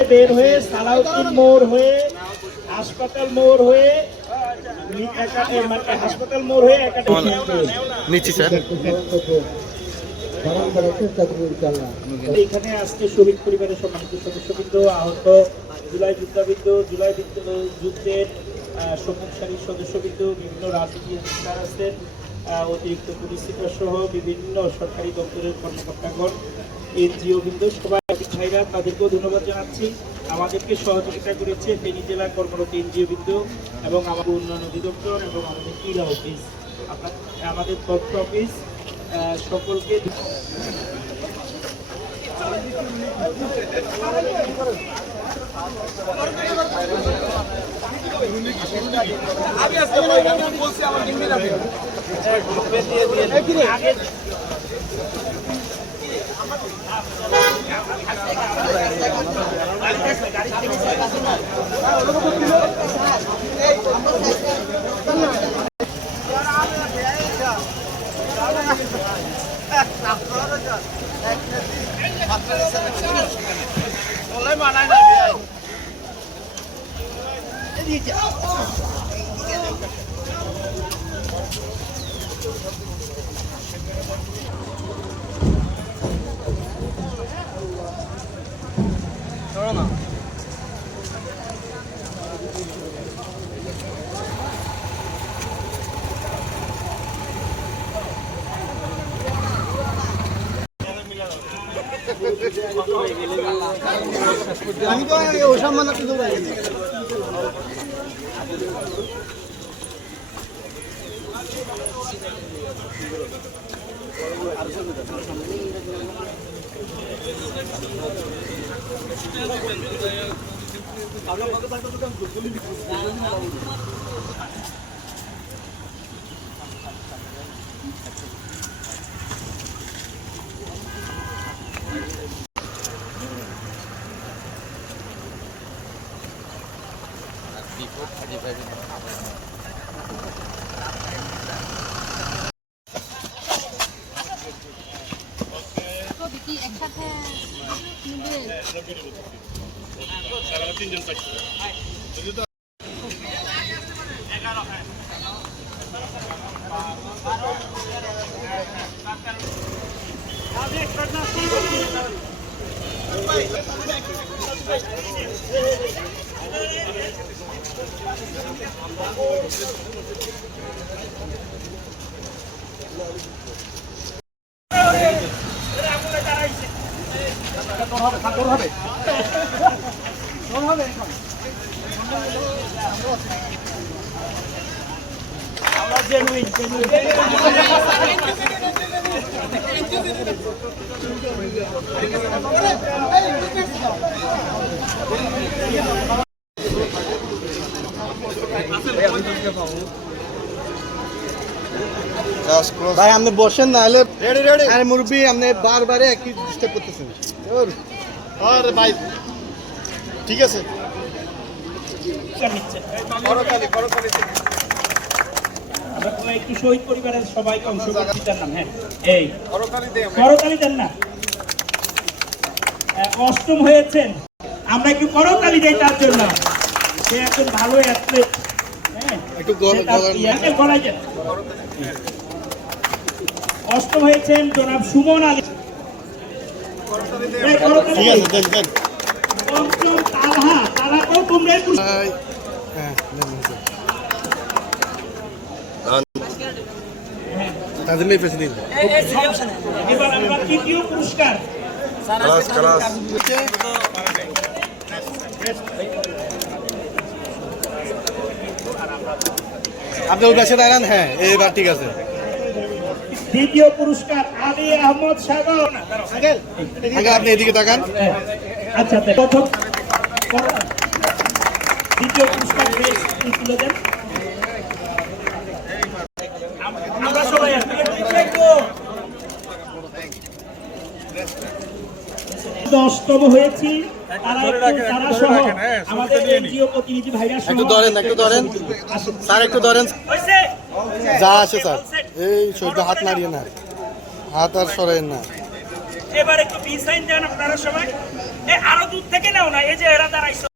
বের হয়ে সালাউদ্দিন মোড় হয়ে হাসপাতাল মোড় হয়ে হাসপাতাল মোড় হয়ে নিচ্ছি স্যার। এখানে আজকে শহীদ পরিবারের সম্মানিত সদস্যবৃন্দ, আহত জুলাই যুদ্ধের সম্মুখ সারির সদস্যবৃন্দ, বিভিন্ন রাজনীতির নেতারা আছেন, অতিরিক্ত পুলিশ সুপার সহ বিভিন্ন সরকারি দপ্তরের কর্মকর্তাগণ, এনজিও বৃন্দ, সবাই ভাইরা, তাদেরকেও ধন্যবাদ জানাচ্ছি। আমাদেরকে সহযোগিতা করেছে ফেনী জেলার কর্মরত এনজিও বৃন্দ এবং আমাদের উন্নয়ন অধিদপ্তর এবং আমাদের ক্রীড়া অফিস, আমাদের তথ্য অফিস, সকলকে আমি তো অসম্মান আপনি দৌড়াই একসাথে ভাই আপনি বসেন না হলে আরে মুরব্বী আপনি বারবারে একই ডিস্টার্ব করতেছেন। আরে ভাই ঠিক আছে একটু শহীদ পরিবারের সবাইকে অংশগ্রহণ দিতেন না। হ্যাঁ, এই করতালি দেন না। অষ্টম হয়েছেন, আমরা একটু করতালি দেই তার জন্য। সে একজন ভালো অ্যাথলেট। হ্যাঁ, একটু গলায় দেন। অষ্টম হয়েছেন জনাব সুমন আলী। ঠিক আছে দেন দেন। পঞ্চম তালহা, তালহাকেও তোমরাই এবার আমরা তৃতীয় পুরস্কার আপনি ওই পাশে দাঁড়ান। হ্যাঁ এইবার ঠিক আছে। দ্বিতীয় পুরস্কার আলী আহমদ সাগর। আগে আপনি এদিকে তাকান। আচ্ছা, প্রথম দ্বিতীয় পুরস্কার তুলে দেন। আমরা সবাই অষ্টম হয়েছি, তারা সহ আমাদের এনজিও প্রতিনিধি ভাইরা সহ। একটু ধরেন স্যার, একটু ধরেন। যা আছে স্যার, এই সহ্য হাত নাড়িয়ে না, হাত আর সরাইন না। এবার একটু বি সাইন দেন আপনারা সবাই। আরো দূর থেকে নাও না, এই যে এরা দাঁড়াইছে।